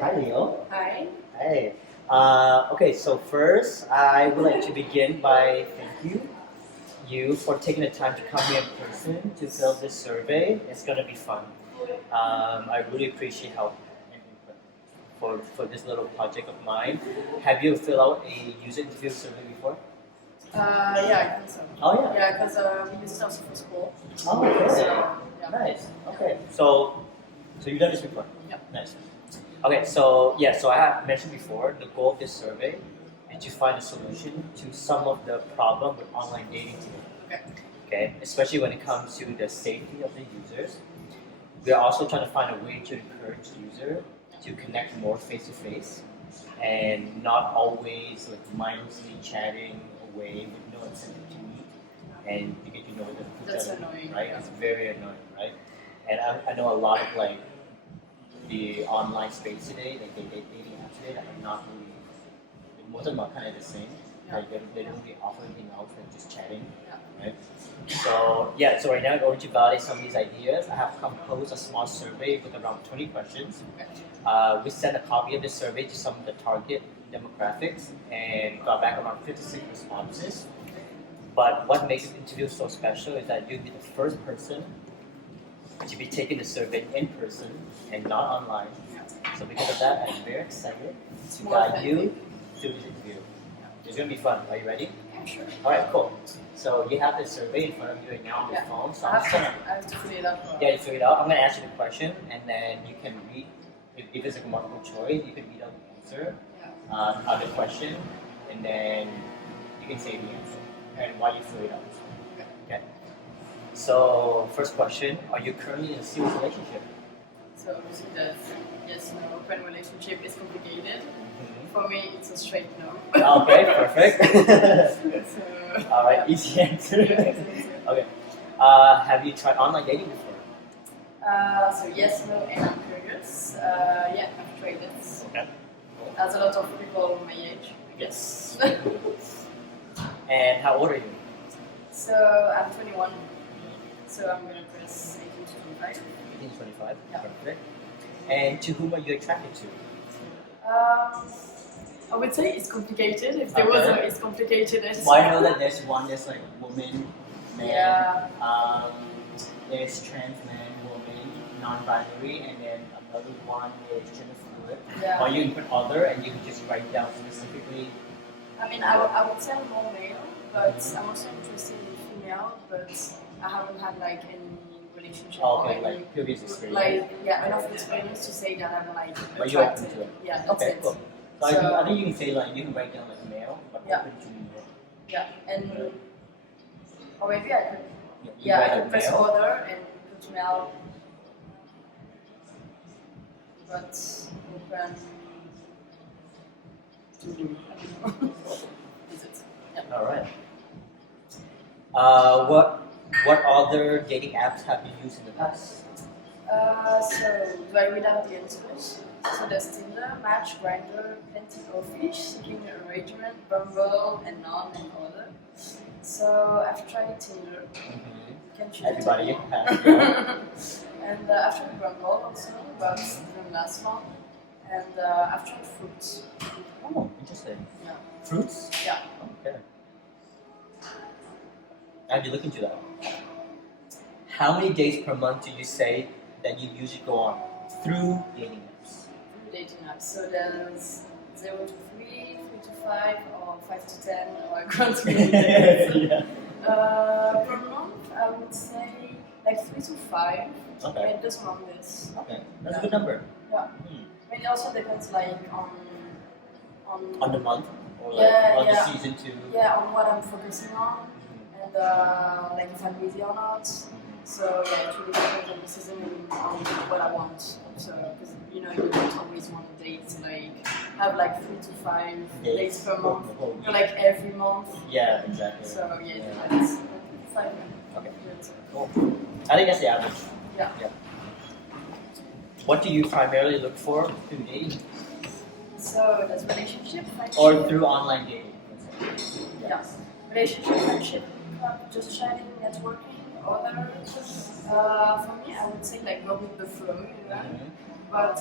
Hi, Leo. Hi. Hey. Okay, so first, I would like to begin by thanking you for taking the time to come here in person to fill this survey. It's gonna be fun. I really appreciate help and input for this little project of mine. Have you filled out a user interview survey before? Yeah, I think so. Oh yeah. Yeah, because we use it also for school. Oh okay. So, yeah. Nice. Okay. So you've done this before? Yeah. Nice. Okay, so yeah, so I have mentioned before, the goal of this survey is to find a solution to some of the problem with online dating today. Okay. Okay, especially when it comes to the safety of the users. We are also trying to find a way to encourage the user to connect more face to face and not always like mindlessly chatting away with no incentive to meet and to get to know them. That's annoying. Right? Yeah. It's very annoying, right? And I know a lot of like the online space today, like the dating apps today, that are not really, most of them are kind of the same. Yeah. Like they don't really offer anything else than just chatting, Yeah. right? So yeah, so right now in order to validate some of these ideas, I have composed a small survey with around 20 questions. Okay. We sent a copy of the survey to some of the target demographics and got back around 56 responses. But what makes this interview so special is that you'll be the first person to be taking the survey in person and not online. So because of that, I'm very excited to guide you through this interview. It's going to be fun. Are you ready? Yeah, sure. All right, cool. So you have the survey in front of you right now on your phone. So I'm just gonna I have to fill it up. you fill it out. I'm gonna ask you the question, and then you can read. If it's like a multiple choice, you can read out the answer of the question, and then you can say the answer and why you fill it out. Okay. So first question: are you currently in a serious relationship? So obviously the yes, no, open relationship is complicated. For me, it's a straight no. Okay, perfect. So, All right, easy answer. Yeah. Okay. Have you tried online dating before? So yes, no, and I'm curious. Yeah, I've tried it. Okay. As a lot of people my age. Yes. And how old are you? So I'm 21. So I'm gonna press 18 to 25. 18 to 25. Yeah. Perfect. And to whom are you attracted to? I would say it's complicated. If there was a, it's complicated. Well, I know that there's one that's like woman, man. Yeah. There's trans man, woman, non-binary, and then another one is gender fluid. Yeah. Or you can put other, and you can just write down specifically. I mean, I would say I'm more male, but I'm also interested in female, but I haven't had like any relationship. Okay, or like any, previous experience. like yeah, enough experience to say that I'm like But you're open attracted. to it. Yeah, that's Okay, it. cool. So I think you can say like you can write down like male, but Yeah. open to male. Yeah, and or maybe I could. You Yeah, I write could like press male. other and put male, but open to blue. I don't know. Is it? Yeah. All right. What other dating apps have you used in the past? So do I read out the answers? So there's Tinder, Match, Grindr, Plenty of Fish, Seeking Arrangement, Bumble, and None and other. So I've tried Tinder. Can choose Everybody Tinder. has. Yeah. And I've tried Bumble also, but from last month. And I've tried Fruits. Oh, interesting. Yeah. Fruits? Yeah. Okay. How'd you look into that? How many days per month do you say that you usually go on through dating apps? Dating apps. So there's 0 to 3, 3 to 5, or 5 to 10, or I can't really Yeah. per month, I would say like 3 to 5. Okay. I mean, this month is. Okay, that's a good number. Yeah. I mean, it also depends like On the month or like Yeah, on yeah. the season too. yeah, on what I'm focusing on, and like if I'm busy or not. So yeah, it really depends on the season and on what I want. So because you know you don't always want dates like have like 3 to 5 dates per month, The whole week. or like every month. Yeah, exactly. So yeah, that's 5. Okay. Good. Cool. I think that's the average. Yeah. What do you primarily look for through dating So there's relationship, friendship. or through online dating? let's say? Yeah. Relationship, friendship, just chatting, networking, other. For me, I would say like go with the flow, you know. Mhm. But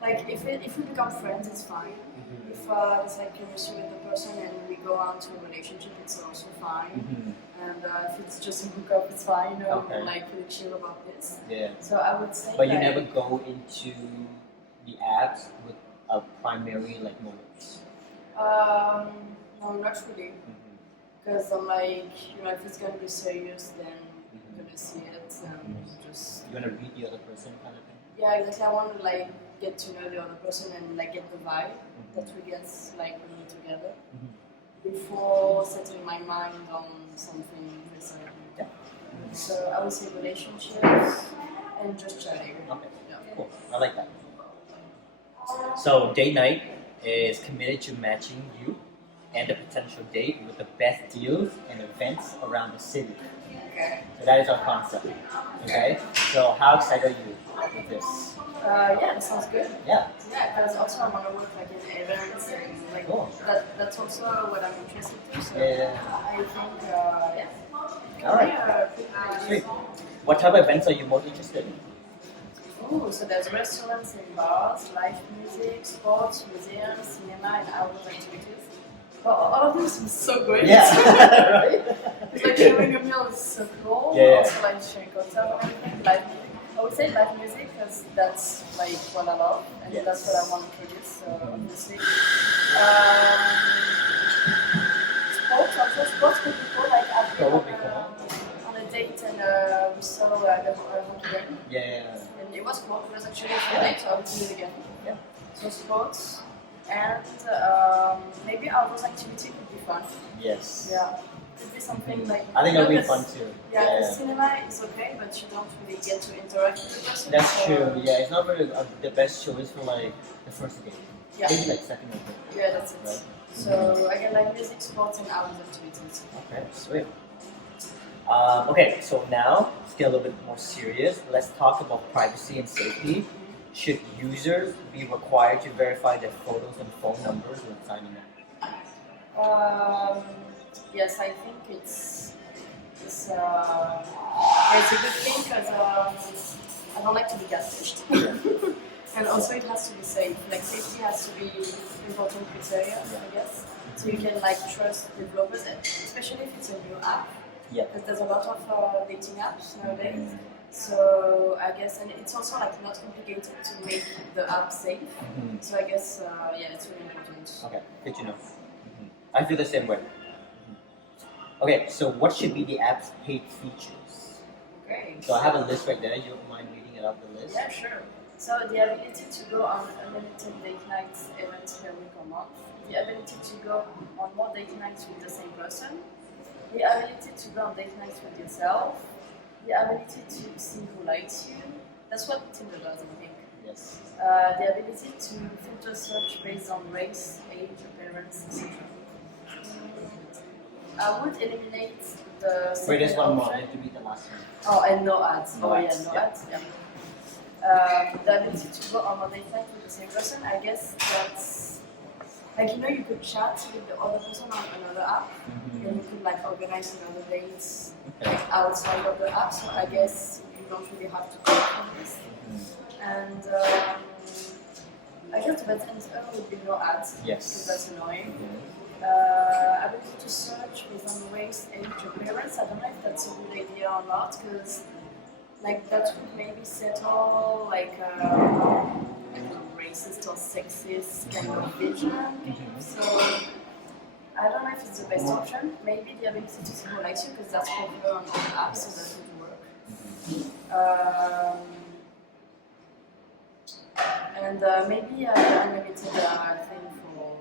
Like if we become friends, it's fine. Mm-hmm. If there's like chemistry with the person and we go on to a relationship, it's also fine. Mm-hmm. And if it's just a hookup, it's fine. Okay. I'm like pretty chill about this. Yeah. So I would say. But you like, never go into the apps with a primary like motive. No, not really. Because I'm like, if it's gonna be serious, then I'm gonna see it and just. You wanna read the other person kind of thing? Yeah, exactly. I want to like get to know the other person and like get the vibe that we get like when we're together before setting my mind on something precisely. Yeah. So I would say relationships and just chatting. Okay. Yeah. Cool. I like that. So DateNight is committed to matching you and the potential date with the best deals and events around the city. Okay. So that is our concept. Okay. So how excited are you with this? Yeah, that sounds good. Yeah. Yeah, because also I want to work like in events and like Cool. that's also what I'm interested in. So Yeah. I think yeah. All right. Yeah, Sweet. What type of events are you most interested in? Ooh, so there's restaurants and bars, live music, sports, museums, cinema, and outdoor activities. But all of this is so great. Yeah. Right. It's like sharing a meal is so cool. Yeah. Also like sharing cocktails and everything. Live music. I would say live music because that's like what I love and Yes. that's what I want to produce. So obviously. Sports also. Sports could be cool. Like I've been Probably cool. on a date and we saw the hockey game. Yeah. And it was cool. It was actually a fun date, so I would do it again. Yeah. So sports and maybe outdoor activity could be fun. Yes. Yeah. Could be something like. I think that'll be because- fun too. Yeah, the cinema is okay, but you don't really get to interact with the person. That's so- true. Yeah, it's not really the best choice for like the first date. Yeah. Maybe like second or third. Yeah, that's it. Right. So I can like music, sports, and outdoor activities. Okay, sweet. Okay, so now let's get a little bit more serious. Let's talk about privacy and safety. Should users be required to verify their photos and phone numbers when signing up? Yes, I think it's a good thing because I don't like to be catfished. And also it has to be safe. Like safety has to be important criteria, I guess. So you can like trust developers, especially if it's a new app. Yeah. Because there's a lot of dating apps nowadays. So I guess, and it's also like not complicated to make the app safe. So I guess, yeah, it's really important. Okay, good to know. I feel the same way. Okay, so what should be the app's paid features? Okay. So I have a list right there. You don't mind reading it out the list? Yeah, sure. So the ability to go on unlimited date nights events per week or month. The ability to go on more date nights with the same person. The ability to go on date nights with yourself. The ability to see who likes you. That's what Tinder does, I think. Yes. The ability to filter search based on race, age, appearance, etc. I would eliminate the Wait, second there's one more. I option. have to read the last one. Oh, and no ads. No Oh ads, yeah, no yeah. ads. Yeah. The ability to go on a date night with the same person. I guess that's like you could chat with the other person on another app, and you could like organize another dates Okay. outside of the app. So I guess you don't really have to pay for this. And I guess the best answer would be no ads. Yes. Because that's annoying. Ability to search based on race, age, appearance. I don't know if that's a good idea or not, because like that would maybe settle like a racist or sexist kind of vision. So I don't know if it's the best option. Maybe the ability to see who likes you, because that's popular on all apps, so that would work. And maybe unlimited thing for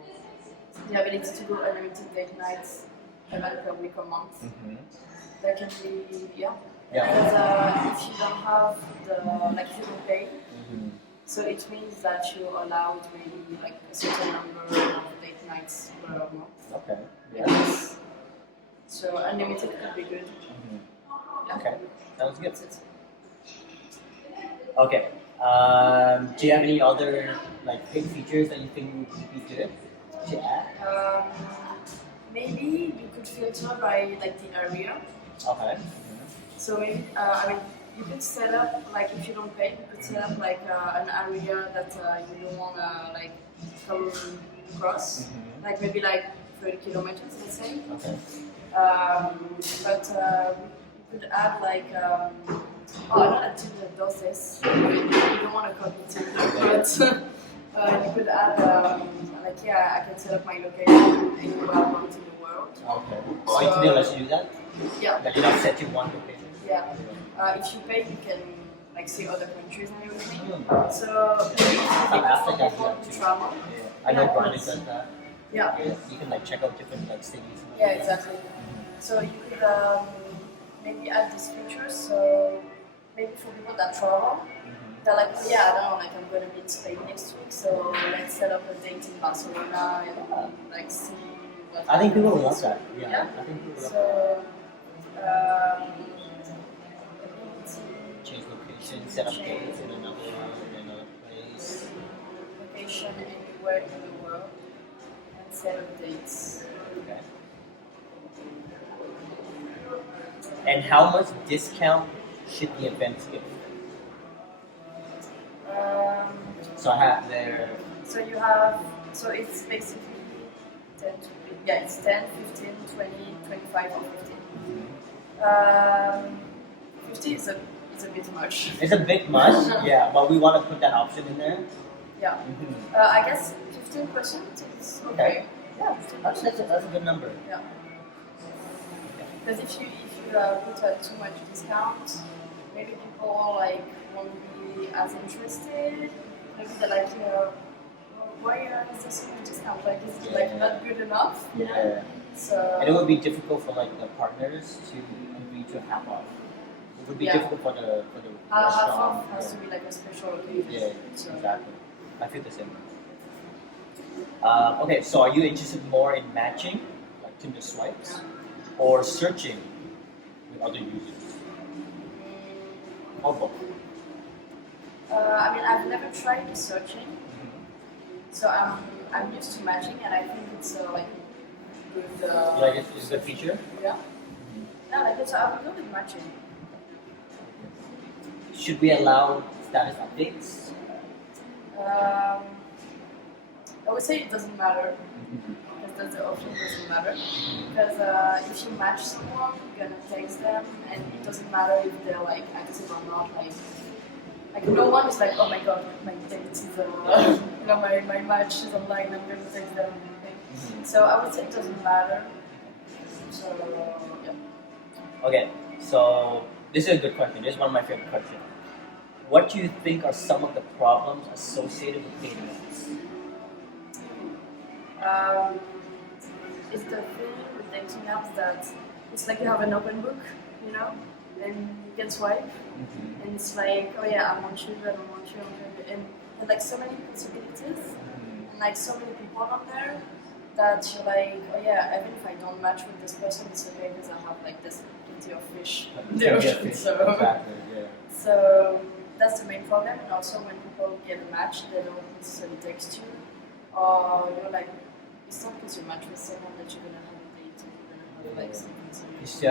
the ability to go unlimited date nights event per week or month. That can be, yeah. Yeah. And if you don't have the, like you don't pay, so it means that you're allowed maybe like a certain number of date nights per month. Okay. Yes. So unlimited could be good. Yeah. Okay. Sounds good. That's it. Okay. Do you have any other like paid features that you think would be good to add? Maybe you could filter by like the area. Okay. So maybe I mean you could set up, like, if you don't pay, you could set up like an area that you don't want to like come across, like maybe like 30 kilometers, let's say. Okay. But you could add like, oh, I know that Tinder does this. You don't want to copy Tinder, but you could add like, yeah, I can set up my location anywhere I want in the world. Okay. So Tinder lets you do that? Yeah. Like you're not set to one location? Yeah. If you pay, you can like see other countries and everything. So Fantastic for people idea to too. travel. Yeah. I know Brandon does that. Yeah. Yeah. You can like check out different like cities. And Yeah, like that. exactly. So you could maybe add these features. So maybe for people that travel, they're like, oh, yeah, I don't know, like I'm gonna be in Spain next week, so let's set up a date in Barcelona and like see what. I think people will love that. Yeah. Yeah? I think people will love So. change location, set up dates in another place. Location anywhere in the world and set up dates. Okay. And how much discount should the events give? So I have their. So you have, so it's basically 10 to, yeah, it's 10, 15, 20, 25 or 50. 50 is a bit much. It's a bit much, yeah, but we want to put that option in there. Yeah. I guess 15% is okay. Yeah, that's a good number. Yeah. Because if you put too much discount, maybe people like won't be as interested. Maybe they're like, why is there so much discount? Like, is it like not good enough? Yeah. So. And it would be difficult for like the partners to agree to half off. It would be difficult for the Half restaurant. off has to be like a special occasion. Yeah, So. exactly. I feel the same. Okay, so are you interested more in matching, like Tinder swipes, or searching with other users? Or both? I mean, I've never tried searching, so I'm used to matching, and I think it's like good. You like it's a good feature? Yeah. Yeah, like it's. I would go with matching. Should we allow status updates? I would say it doesn't matter because the option doesn't matter. Because if you match someone, you're gonna text them, and it doesn't matter if they're like active or not. Like no one is like, oh my god, my date is my match is online. I'm gonna text them. So I would say it doesn't matter. So yeah. Okay, so this is a good question. This is one of my favorite questions. What do you think are some of the problems associated with dating apps? It's the thing with dating apps that it's like you have an open book, you know, and you can swipe, and it's like, oh yeah, I want you, I don't want you, and like so many possibilities, and like so many people on there that you're like, oh yeah, even if I don't match with this person, it's okay because I have like this plenty of fish in the ocean. So, Exactly, yeah. so that's the main problem, and also when people get a match, they don't necessarily text you, or you're like, it's not because you match with someone that you're gonna have a date, and you're gonna have like something serious.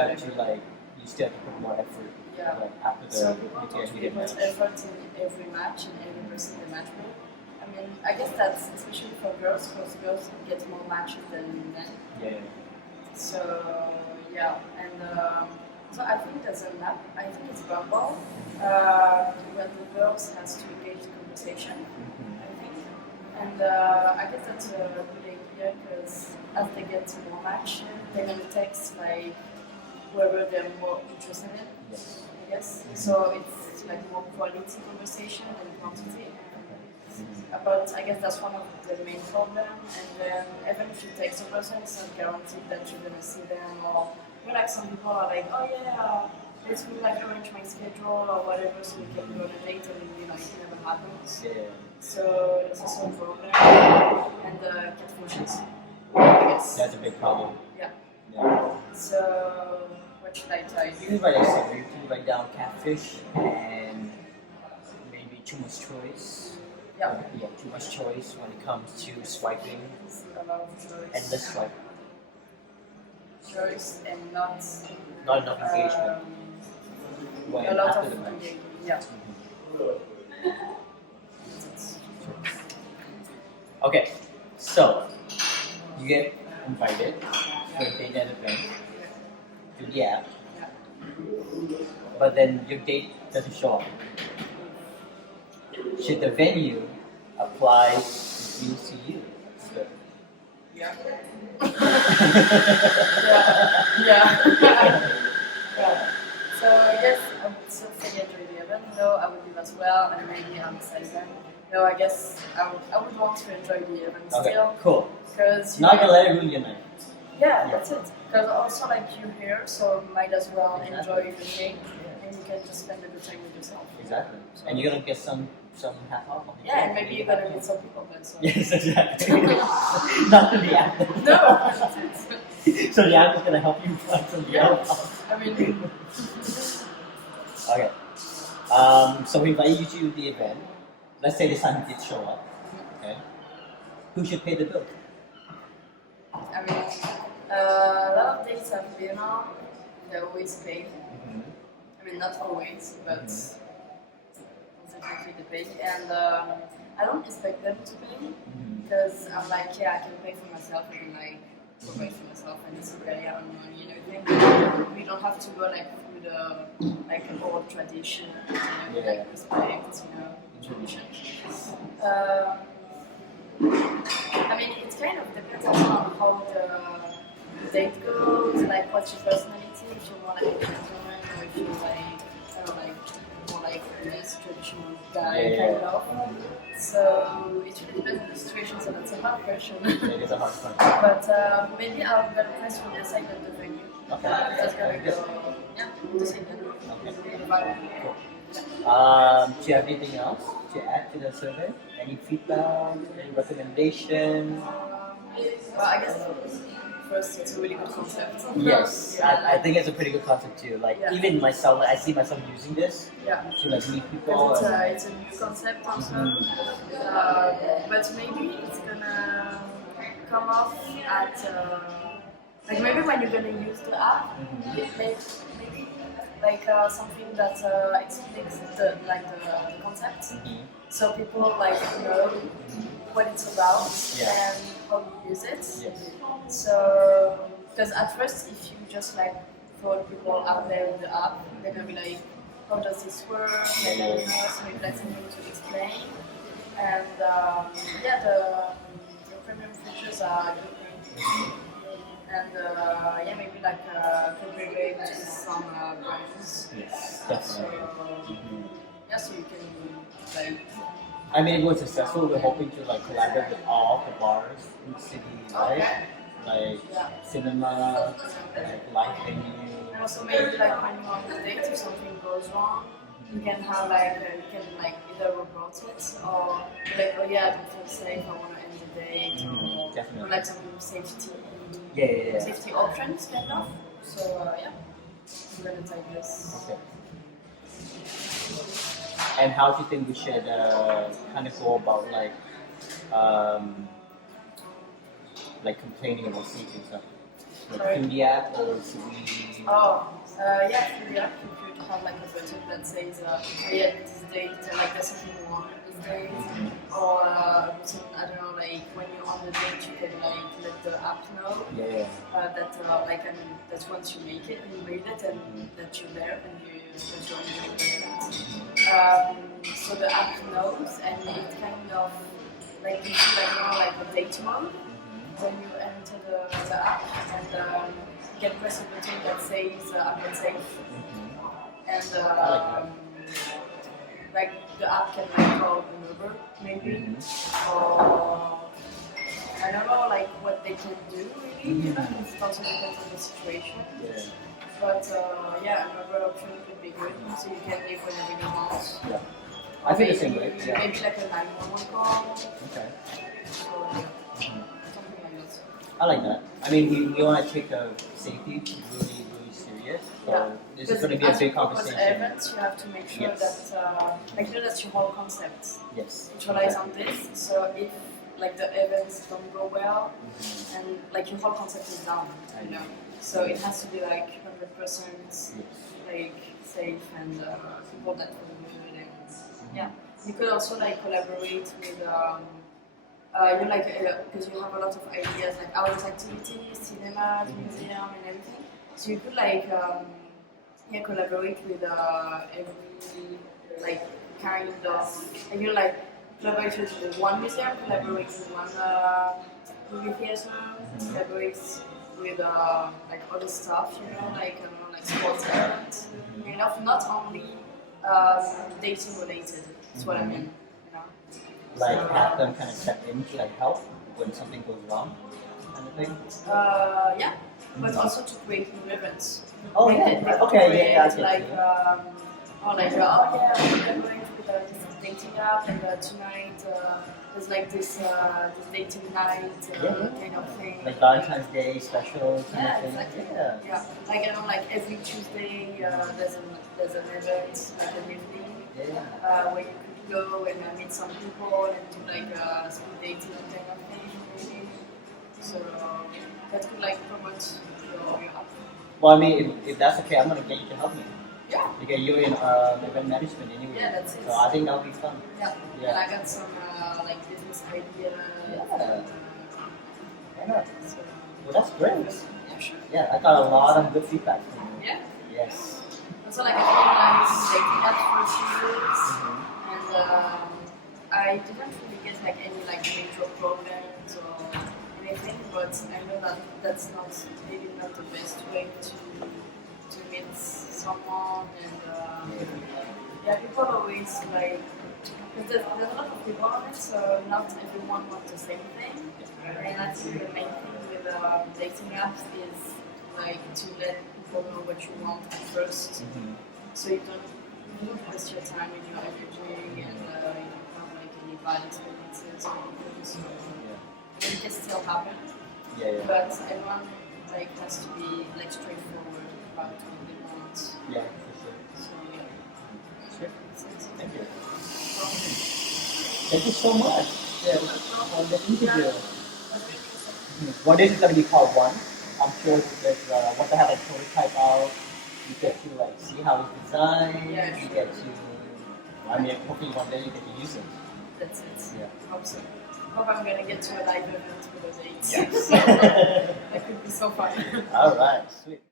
You still have to put more effort. Yeah. Like after the So people don't you really get put matched. effort in every match and every person they match with. I mean, I guess that's especially for girls, because girls get more matches than men. Yeah. So yeah, and so I think there's an app. I think it's Bumble, where the girls has to engage in conversation. I think, and I guess that's a good idea because as they get more match, they're gonna text like whoever they're more interested in. Yes. I guess so. It's like more quality conversation than quantity. But I guess that's one of the main problems. And then even if you text a person, it's not guaranteed that you're gonna see them. Or like some people are like, oh yeah, let's like arrange my schedule or whatever, so we can go on a date, and it never happens. Yeah. So it's also a problem. And catfishes, I guess. That's a big problem. Yeah. Yeah. So what should I tell You you? can write you can write down catfish and maybe too much choice. Yeah. Yeah, too much choice when it comes to swiping. A lot of choice. Endless swipe. Choice and not Not enough engagement. when a lot after of the match. engagement. Yeah. Okay, so you get invited for a date night event to the app, Yeah. but then your date doesn't show up. Should the venue apply the deal to you? So- Yeah. Yeah. Yeah. So yes, I would still say enjoy the event. No, I would leave as well, and maybe I'm then. No, I guess I would want to enjoy the event Okay, still, cool. because Not gonna let it ruin your night. yeah, that's it. Because also like you're here, so might as well Exactly. enjoy the day, and you can just spend a good time with yourself. Exactly. So, And you're gonna get some half off on the yeah, and drink. maybe you're gonna meet some people then. So. Yes, exactly. Not to the app. No, that's it. So the app is gonna help you find somebody Yeah. else. I mean, Okay. So we invite you to the event. Let's say the sun did show up. Okay. Who should pay the bill? I mean, a lot of dates I've been on, they always pay. I mean, not always, but definitely they pay. And I don't expect them to pay because I'm like, yeah, I can pay for myself. I can like provide for myself, and it's okay. I have money and everything. We don't have to go like through the like old tradition, like respect, tradition. I mean, it kind of depends on how the date goes, like what's your personality, if you're more like a gentleman or if you're like, I don't know, like more like a less traditional guy kind of. So it really depends on the situation, so that's a hard question. It is a hard question. But maybe I'll get a price from the side of the venue. Okay. That's gonna go, yeah, the same then. Okay. Cool. Do you have anything else to add to the survey? Any feedback? Any recommendation? Well, I guess first it's a really good concept. Yes, I think it's a pretty good concept too. Like even myself, like, I see myself using this to like meet people. It's a new concept also. But maybe it's gonna come off at like maybe when you're gonna use the app, maybe like something that explains the concept, so people like know what it's about and how you use it. So because at first if you just like throw people out there with the app, they're gonna be like, how does this work? So maybe that's something to explain. And the premium features are good. And maybe like collaborate with some brands. Yes, definitely. So you can like. I mean, if it was successful, we're hoping to like collaborate with all the bars in the city, right? Like cinema, like live venue. And also maybe like when you're on the date, if something goes wrong, you can have like you can like either report it or like, oh yeah, I don't feel safe, I want to end the date, or like some safety. Safety options kind of. So I'm gonna take this. Okay. And how do you think we should kind of go about like complaining about safety and stuff? Like through the app, or should we? Through the app you could have like a button that says, this date, like there's something wrong with this date, or I don't know, like when you're on the date you can like let the app know that once you make it, you made it, and that you're there and that you're enjoying it. So the app knows, and it kind of like gives you like a date mode when you enter the app, and you can press a button that says I'm not safe, and like the app can like call an Uber maybe, or I don't know like what they can do really. It also depends on the situation. But another option could be good, so you can leave whenever you want. Yeah, I feel the same way. Maybe like a 911 call. Okay. So, something like that. I like that. I mean, we want to take safety really, really serious. So this is going to be a big conversation. Because events, you have to make sure that that's your whole concept. Yes. It relies on this. So if like the events don't go well, and like your whole concept is down, So it has to be like 100% like safe and people that feel good. And yeah, you could also like collaborate with. You know, like because you have a lot of ideas like outdoor activities, cinemas, museum, and everything. So you could like yeah, collaborate with every like kind of, and you like collaborate with one museum, collaborate with one movie theater, collaborate with like other stuff, you know, like sports events. You know, not only dating related. That's what I mean. You know. Like have them kind of step in to like help when something goes wrong, kind of thing. Yeah, but also to create new events. Oh Like, yeah, they okay, create, yeah, I get like, you. or like, oh yeah, we're going to this dating app, and tonight there's like this dating night kind of thing. Like Valentine's Day specials kind Yeah, of thing. exactly. Yeah. Yeah, like I know, like every Tuesday there's an event, like an evening, Yeah. where you could go and meet some people and do like speed dating kind of thing. Maybe. So that could like promote your app. Well, I mean, if that's okay, I'm gonna get you to help me Yeah. because you're in event management anyway. Yeah, that's it. So I think that'll be fun. Yeah. Yeah. And I got some like business ideas. Yeah. Why not? So, Well, that's great. yeah, sure. Yeah, I got a lot of good feedback from you. Yeah. Yes. Also, like I feel nice dating app for 2 years, and I didn't really get like any like major problems or anything. But I know that that's not maybe not the best way to meet someone, and yeah, people always like. Because there's a lot of people on it, so not everyone wants the same thing. And I think the main thing with dating apps is like to let people know what you want at first, so you don't waste your time and your energy, and you don't have like any bad experiences or anything. So it can still happen, but everyone like has to be like straightforward about what they want. Yeah, for sure. So yeah, Sure. that's it. Thank you. Thank you so much for the interview. One day is going to be part one. I'm sure there's once I have a prototype out, you get to like see how it's designed. Yeah, You sure. get to, I mean, hopefully one day you get to use it. That's it. Yeah. Hope so. Hope I'm gonna get to a live event with a date. Yes. That could be so fun. All right, sweet.